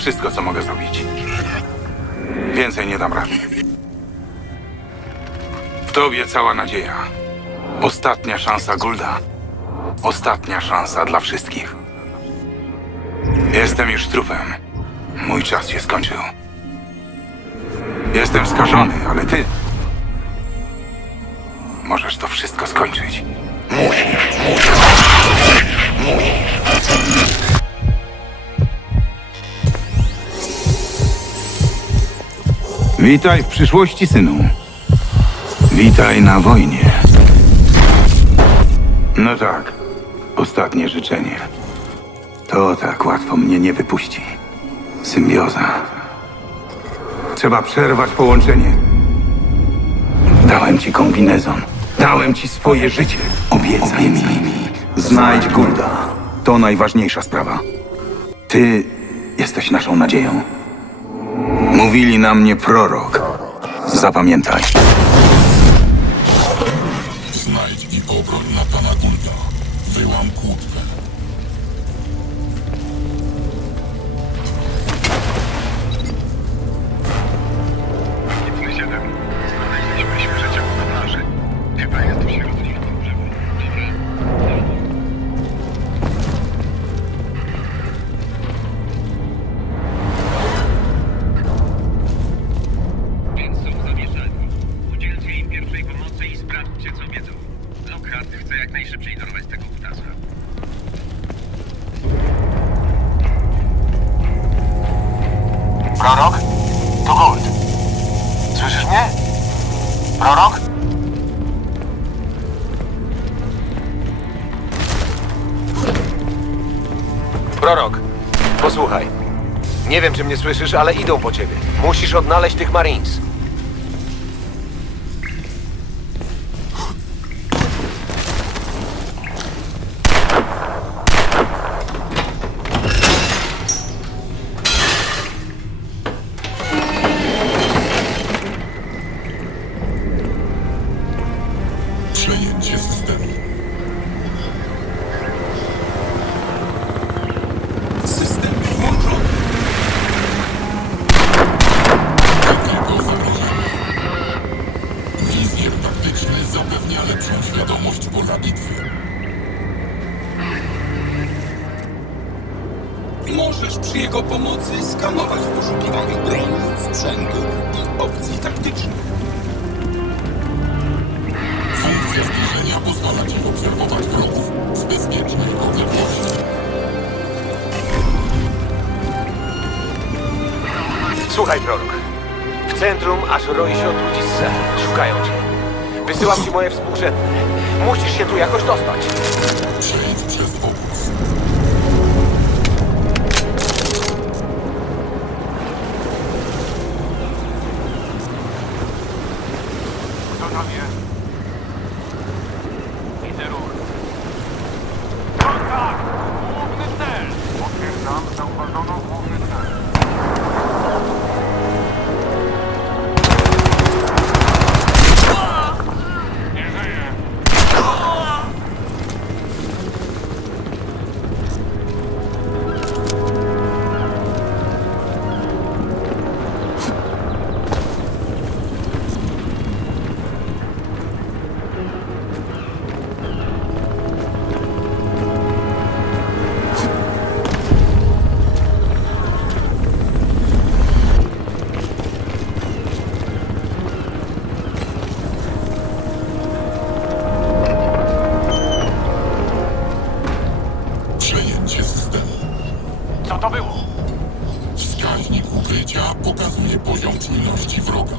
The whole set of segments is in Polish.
wszystko, co mogę zrobić. Więcej nie dam rady. W tobie cała nadzieja. Ostatnia szansa Gulda. Ostatnia szansa dla wszystkich. Jestem już trupem. Mój czas się skończył. Jestem skażony, ale ty możesz to wszystko skończyć. Witaj w przyszłości, synu. Witaj na wojnie. No tak, ostatnie życzenie. To tak łatwo mnie nie wypuści. Symbioza. Trzeba przerwać połączenie. Dałem ci kombinezon. Dałem ci swoje życie. Obiecaj mi. Znajdź Gulda. To najważniejsza sprawa. Ty jesteś naszą nadzieją. Mówili na mnie prorok. Zapamiętaj. Prorok? To Gold. Słyszysz mnie? Prorok? Prorok, posłuchaj. Nie wiem, czy mnie słyszysz, ale idą po ciebie. Musisz odnaleźć tych Marines. Przejęcie systemu. System włączony. Tylko zagrożenie. Wizjer taktyczny zapewnia lepszą świadomość pola bitwy. Możesz przy jego pomocy skanować Słuchaj, prorok. W centrum aż roi się od ludzi z. Szukają cię. Wysyłam ci moje współrzędne. Musisz się tu jakoś dostać. To było? Wskaźnik ukrycia pokazuje poziom czujności wroga.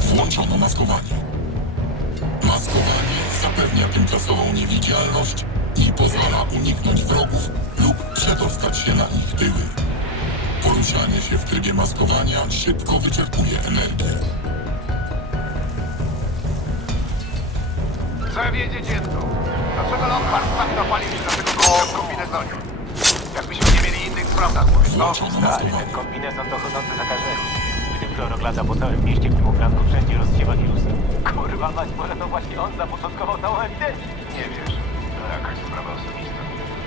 Włączono maskowanie. Maskowanie zapewnia tymczasową niewidzialność i pozwala uniknąć wrogów lub przedostać się na ich tyły. Poruszanie się w trybie maskowania szybko wyczerpuje energię. Wiedzieć jedno. Dlaczego Lockhart tak napalił się na tego gościa w kombinezonie? Jakbyśmy nie mieli innych spraw na głowie, co? Włączono maskowanie. Kombinezon to chodzący zakażenie. Gdy prorok lata po całym mieście w tym ubranku, wszędzie rozsiewa wirusy. Kurwa mać, może to właśnie on zapoczątkował całą epidemię. Nie wiesz. To jakaś sprawa osobista.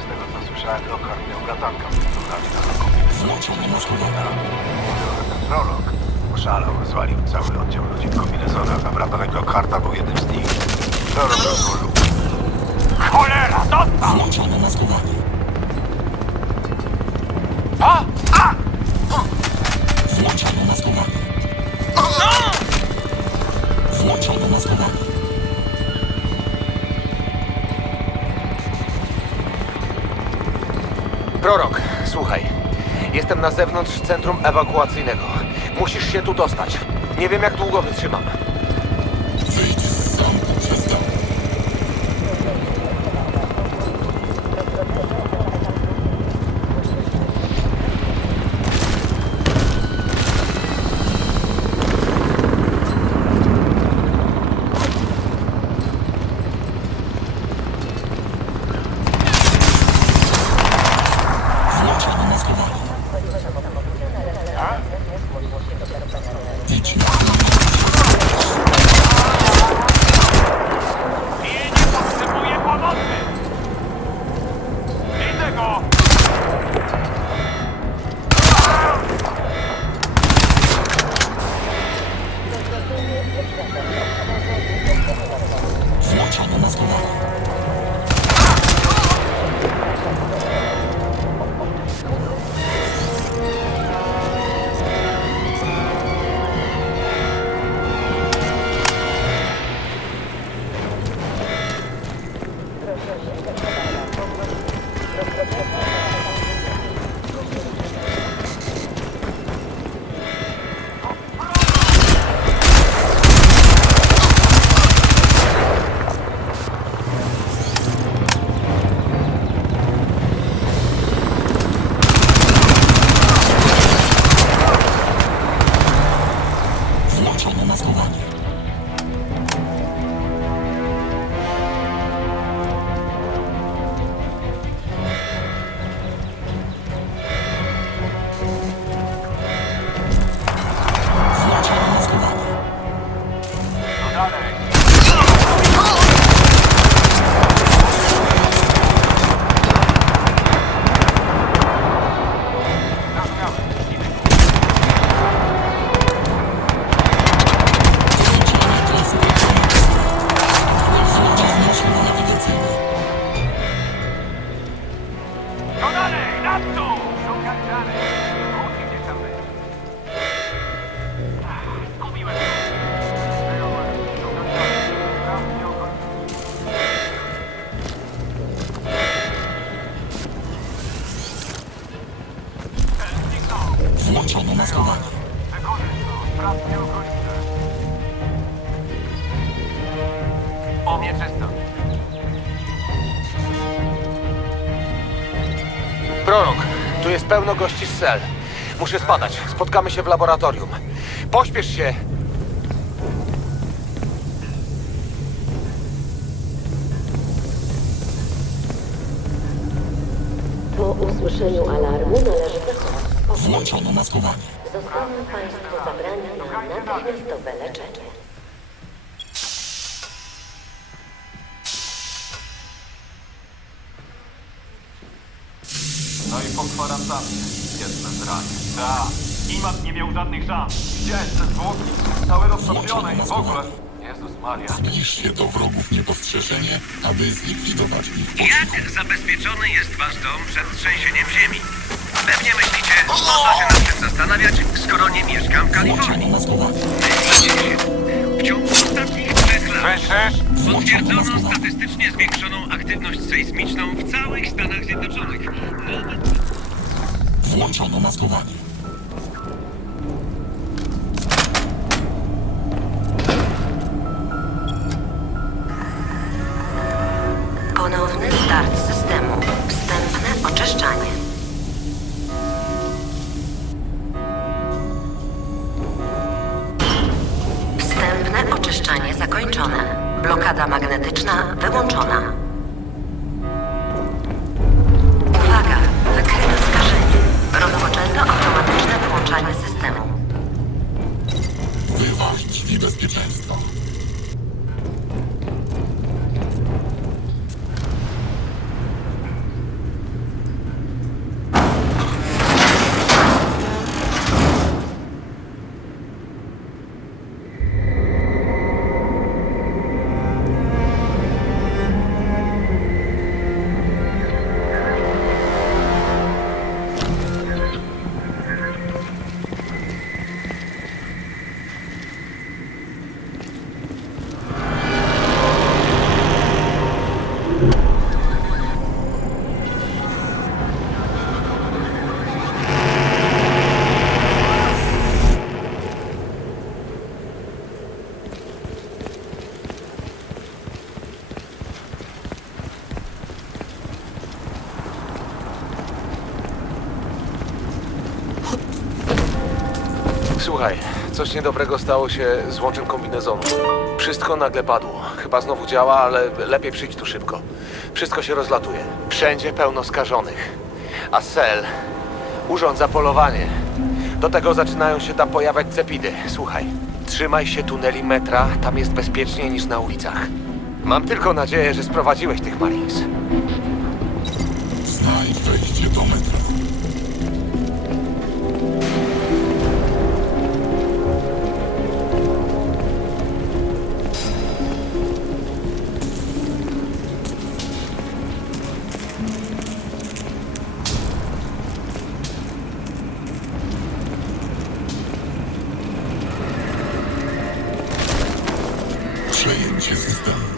Z tego co słyszałem, Lockhart miał bratanka w programie na że ten prorok oszalał, zwalił cały oddział ludzi w kombinezonach, a bratanek Lockharta był jednym z nich. Prorok rozłożył. Cholera, dostał! Włączono maskowanie. A! A! Włączono maskowanie. Włączono maskowanie. Prorok, słuchaj. Jestem na zewnątrz centrum ewakuacyjnego. Musisz się tu dostać. Nie wiem, jak długo wytrzymam. Jest pełno gości z cel. Muszę spadać. Spotkamy się w laboratorium. Pośpiesz się! Po usłyszeniu alarmu należy zachować spokój. Włączono maskowanie. Zostaną Państwo zabrani na natychmiastowe leczenie. Kwarantannie. Jedne zranie. Tak. Imat nie miał żadnych szans. Widziałeś te zwłoki? Całe roztopione i w ogóle. Jezus Maria. Zbliż się do wrogów niepostrzeżenie, aby zlikwidować ich Jak zabezpieczony jest wasz dom przed trzęsieniem ziemi? Pewnie myślicie, po co się nad tym zastanawiać, skoro nie mieszkam w Kalifornii. Włączono maskowanie. W ciągu ostatnich trzech lat Włączono potwierdzono maskowanie. statystycznie zwiększoną aktywność sejsmiczną w całych Stanach Zjednoczonych. Nawet Włączono maskowanie. Coś niedobrego stało się z łączem kombinezonu. Wszystko nagle padło. Chyba znowu działa, ale lepiej przyjdź tu szybko. Wszystko się rozlatuje. Wszędzie pełno skażonych. A Sel urządza polowanie. Do tego zaczynają się tam pojawiać cepidy. Słuchaj, trzymaj się tuneli metra, tam jest bezpieczniej niż na ulicach. Mam tylko nadzieję, że sprowadziłeś tych Marines. Przejęcie systemu. Pełny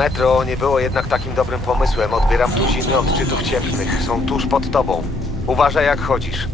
metro nie było jednak takim dobrym pomysłem. Odbieram tuziny odczytów cieplnych. Są tuż pod tobą. Uważaj jak chodzisz.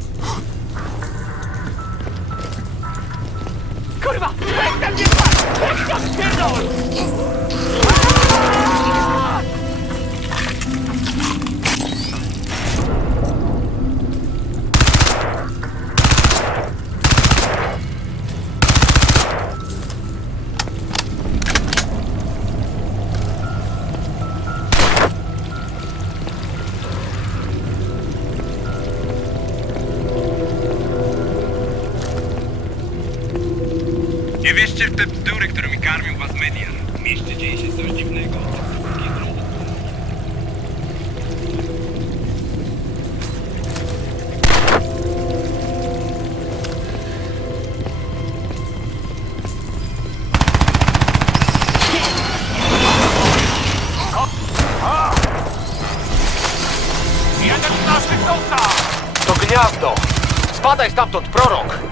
Spadaj stamtąd, prorok!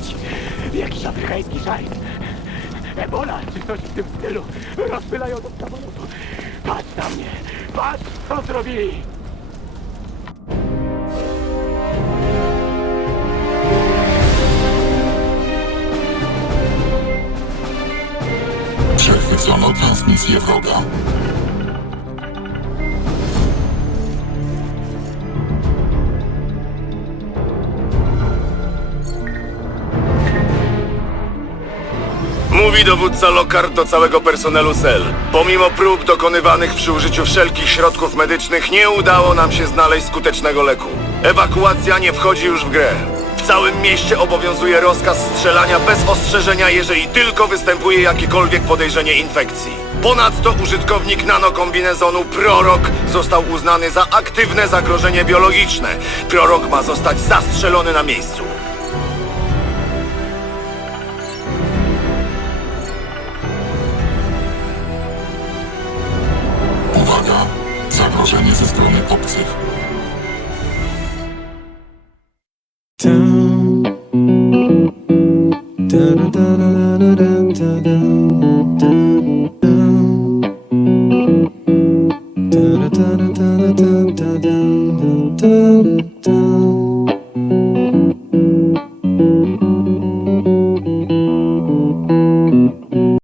Ci. Jakiś afrykański szajs. Ebola, czy coś w tym stylu. Rozpylają do samolotu. Patrz na mnie. Patrz, co zrobili. przechwycono transmisję wroga. Mówi dowódca Lockhart do całego personelu SEL. Pomimo prób dokonywanych przy użyciu wszelkich środków medycznych, nie udało nam się znaleźć skutecznego leku. Ewakuacja nie wchodzi już w grę. W całym mieście obowiązuje rozkaz strzelania bez ostrzeżenia, jeżeli tylko występuje jakiekolwiek podejrzenie infekcji. Ponadto użytkownik nanokombinezonu Prorok został uznany za aktywne zagrożenie biologiczne. Prorok ma zostać zastrzelony na miejscu. Zagrożenie ze strony obcych.